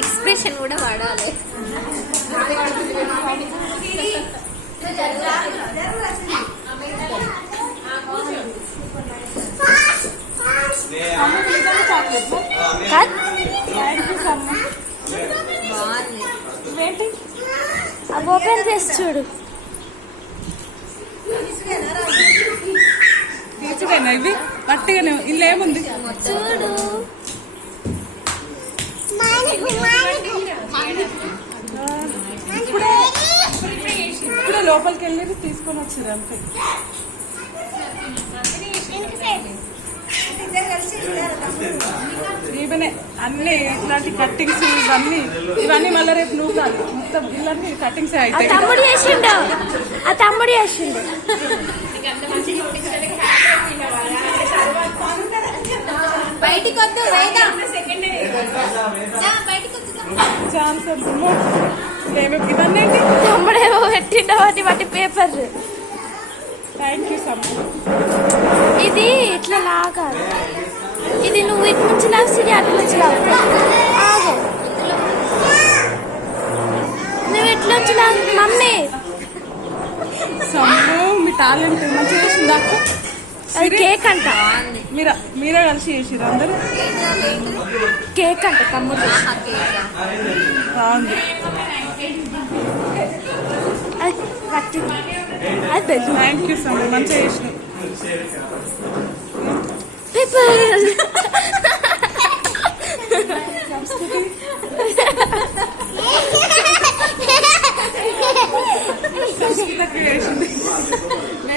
Expression కూడా వాడాలి. అవి ఓపెన్ చేసి చూడు. తీసుకున్నా ఇవి గట్టిగానే. ఇల్లు ఏముంది చూడు. ఇప్పుడే లోపలికి వెళ్ళి తీసుకొని వచ్చారు అంతే. ఈవెనే అన్ని ఇట్లాంటి కట్టింగ్స్ ఇవన్నీ మళ్ళీ రేపు నువ్వు కాదు మొత్తం ఇల్లన్నీ కట్టింగ్స్ అయితే. తమ్ముడు చేసిండు, ఆ తమ్ముడు చేసిండు. బయటికి వద్దు ఛాన్స్ ఇవన్నీ తమ్ముడేమో పెట్టిండ వాటి వాటి paper. Thank you so much. ఇది ఇట్లా లాగాలి. ఇది నువ్వు ఇటు నుంచి లాస్తుంది, అటు నుంచి లాగుతావు. నువ్వు ఇట్లా నుంచి లాగు మమ్మీ. సమ్ము మీ టాలెంట్ మంచిగా చేసింది అక్క. అది కేక్ అంట. మీరే కలిసి చేసిరు అందరు. కేక్ అంట తమ్ముడు. బాగుంది. అది bell. Thank you so much. మంచిగా చేసినావు. పేపర్ చేసింది.